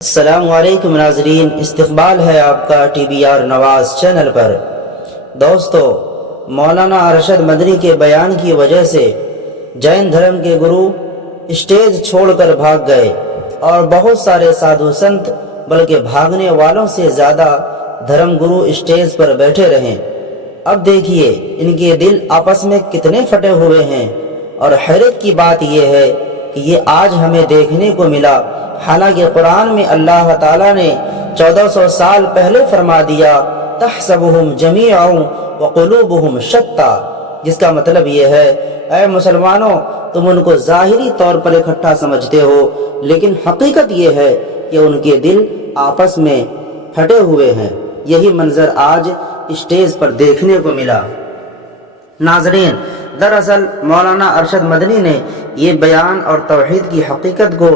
السلام علیکم ناظرین، استقبال ہے آپ کا T B R Nawaz channel پر۔ دوستو، مولانا ارشد مدنی کے بیان کی وجہ سے جین دھرم کے گرو اسٹیج چھوڑ کر بھاگ گئے اور بہت سارے سادھو سنت بلکہ بھاگنے والوں سے زیادہ دھرم گرو اسٹیج پر بیٹھے رہیں۔ اب دیکھیے ان کے دل آپس میں کتنے پھٹے ہوئے ہیں، اور حیرت کی بات یہ ہے کہ یہ آج ہمیں دیکھنے کو ملا، حالانکہ قرآن میں اللہ تعالیٰ نے 1400 سال پہلے فرما دیا تحسبهم جمیعا وقلوبهم شتیٰ، جس کا مطلب یہ ہے اے مسلمانوں، تم ان کو ظاہری طور پر اکٹھا سمجھتے ہو، لیکن حقیقت یہ ہے کہ ان کے دل آپس میں پھٹے ہوئے ہیں۔ یہی منظر آج اسٹیج پر دیکھنے کو ملا۔ ناظرین، دراصل مولانا ارشد مدنی نے یہ بیان اور توحید کی حقیقت کو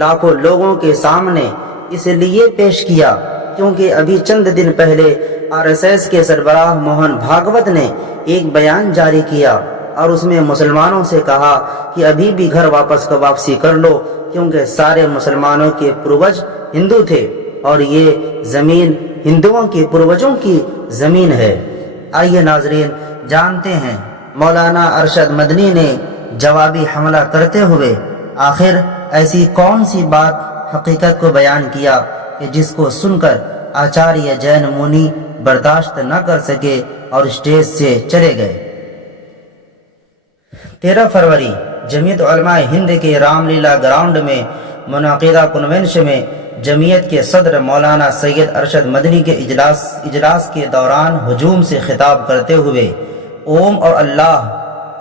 لاکھوں لوگوں کے سامنے اس لیے پیش کیا کیونکہ ابھی چند دن پہلے RSS کے سربراہ موہن بھاگوت نے ایک بیان جاری کیا اور اس میں مسلمانوں سے کہا کہ ابھی بھی گھر واپسی کر لو، کیونکہ سارے مسلمانوں کے پروج ہندو تھے اور یہ زمین ہندوؤں کے پروجوں کی زمین ہے۔ آئیے ناظرین جانتے ہیں مولانا ارشد مدنی نے جوابی حملہ کرتے ہوئے آخر ایسی کون سی بات حقیقت کو بیان کیا کہ جس کو سن کر آچاریہ جین منی برداشت نہ کر سکے اور اسٹیج سے چلے گئے۔ 13 فروری جمعیت علماء ہند کے رام لیلا گراؤنڈ میں منعقدہ کنونشن میں جمعیت کے صدر مولانا سید ارشد مدنی کے اجلاس کے دوران ہجوم سے خطاب کرتے ہوئے اوم اور اللہ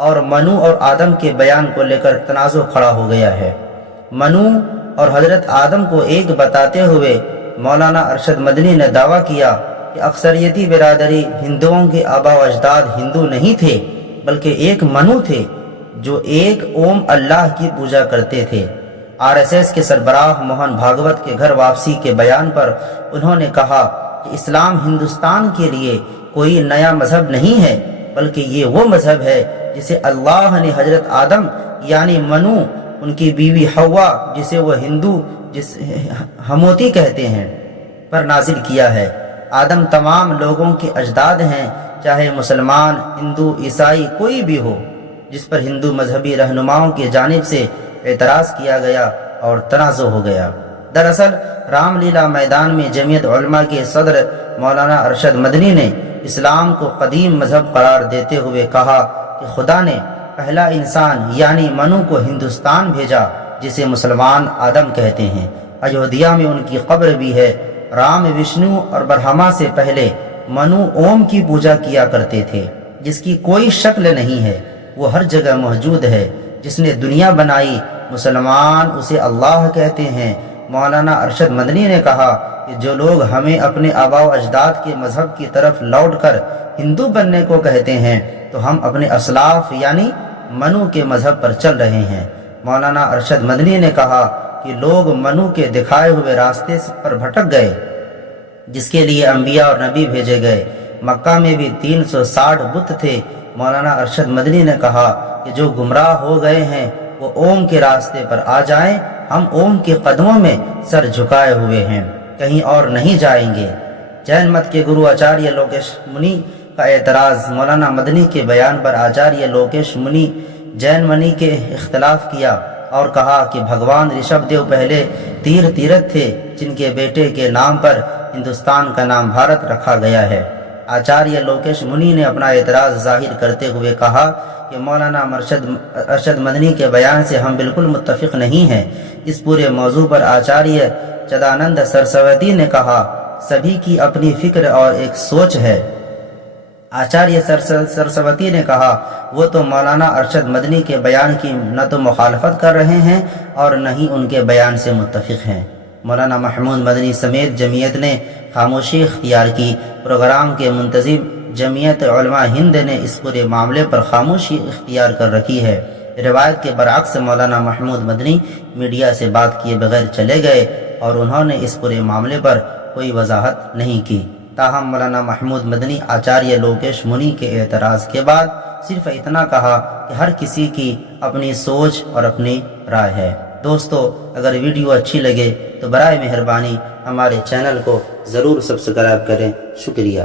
اور منو اور آدم کے بیان کو لے کر تنازع کھڑا ہو گیا ہے۔ منو اور حضرت آدم کو ایک بتاتے ہوئے مولانا ارشد مدنی نے دعویٰ کیا کہ اکثریتی برادری ہندوؤں کے آبا و اجداد ہندو نہیں تھے بلکہ ایک منو تھے جو ایک اوم اللہ کی پوجا کرتے تھے۔ RSS کے سربراہ موہن بھاگوت کے گھر واپسی کے بیان پر انہوں نے کہا کہ اسلام ہندوستان کے لیے کوئی نیا مذہب نہیں ہے بلکہ یہ وہ مذہب ہے جسے اللہ نے حضرت آدم یعنی منو، ان کی بیوی حوا جسے وہ ہندو ہموتی کہتے ہیں پر نازل کیا ہے۔ آدم تمام لوگوں کے اجداد ہیں، چاہے مسلمان، ہندو، عیسائی کوئی بھی ہو، جس پر ہندو مذہبی رہنماؤں کی جانب سے اعتراض کیا گیا اور تنازع ہو گیا۔ دراصل رام لیلا میدان میں جمعیت علماء کے صدر مولانا ارشد مدنی نے اسلام کو قدیم مذہب قرار دیتے ہوئے کہا کہ خدا نے پہلا انسان یعنی منو کو ہندوستان بھیجا جسے مسلمان آدم کہتے ہیں۔ ایودھیا میں ان کی قبر بھی ہے۔ رام، وشنو اور برہما سے پہلے منو اوم کی پوجا کیا کرتے تھے جس کی کوئی شکل نہیں ہے، وہ ہر جگہ موجود ہے۔ جس نے دنیا بنائی، مسلمان اسے اللہ کہتے ہیں۔ مولانا ارشد مدنی نے کہا کہ جو لوگ ہمیں اپنے آباء و اجداد کے مذہب کی طرف لوٹ کر ہندو بننے کو کہتے ہیں تو ہم اپنے اسلاف یعنی منو کے مذہب پر چل رہے ہیں۔ مولانا ارشد مدنی نے کہا کہ لوگ منو کے دکھائے ہوئے راستے پر بھٹک گئے جس کے لیے انبیاء اور نبی بھیجے گئے۔ مکہ میں بھی 360 بت تھے۔ مولانا ارشد مدنی نے کہا کہ جو گمراہ ہو گئے ہیں وہ اوم کے راستے پر آ جائیں، ہم اوم کے قدموں میں سر جھکائے ہوئے ہیں، کہیں اور نہیں جائیں گے۔ جین مت کے گرو آچاریہ لوکیش منی کا اعتراض مولانا مدنی کے بیان پر آچاریہ لوکیش منی جین منی کے اختلاف کیا اور کہا کہ بھگوان رشبھ دیو پہلے تیرتھ تھے جن کے بیٹے کے نام پر ہندوستان کا نام بھارت رکھا گیا ہے۔ آچاریہ لوکیش منی نے اپنا اعتراض ظاہر کرتے ہوئے کہا کہ مولانا ارشد مدنی کے بیان سے ہم بالکل متفق نہیں ہیں۔ اس پورے موضوع پر آچاریہ چدانند سرسوتی نے کہا سبھی کی اپنی فکر اور ایک سوچ ہے۔ آچاریہ سرسوتی نے کہا وہ تو مولانا ارشد مدنی کے بیان کی نہ تو مخالفت کر رہے ہیں اور نہ ہی ان کے بیان سے متفق ہیں۔ مولانا محمود مدنی سمیت جمعیت نے خاموشی اختیار کی۔ پروگرام کے منتظم جمعیت علماء ہند نے اس پورے معاملے پر خاموشی اختیار کر رکھی ہے۔ روایت کے برعکس مولانا محمود مدنی میڈیا سے بات کیے بغیر چلے گئے اور انہوں نے اس پورے معاملے پر کوئی وضاحت نہیں کی۔ تاہم مولانا محمود مدنی آچاریہ لوکیش منی کے اعتراض کے بعد صرف اتنا کہا کہ ہر کسی کی اپنی سوچ اور اپنی رائے ہے۔ دوستو اگر ویڈیو اچھی لگے تو برائے مہربانی ہمارے چینل کو ضرور سبسکرائب کریں. شکریہ.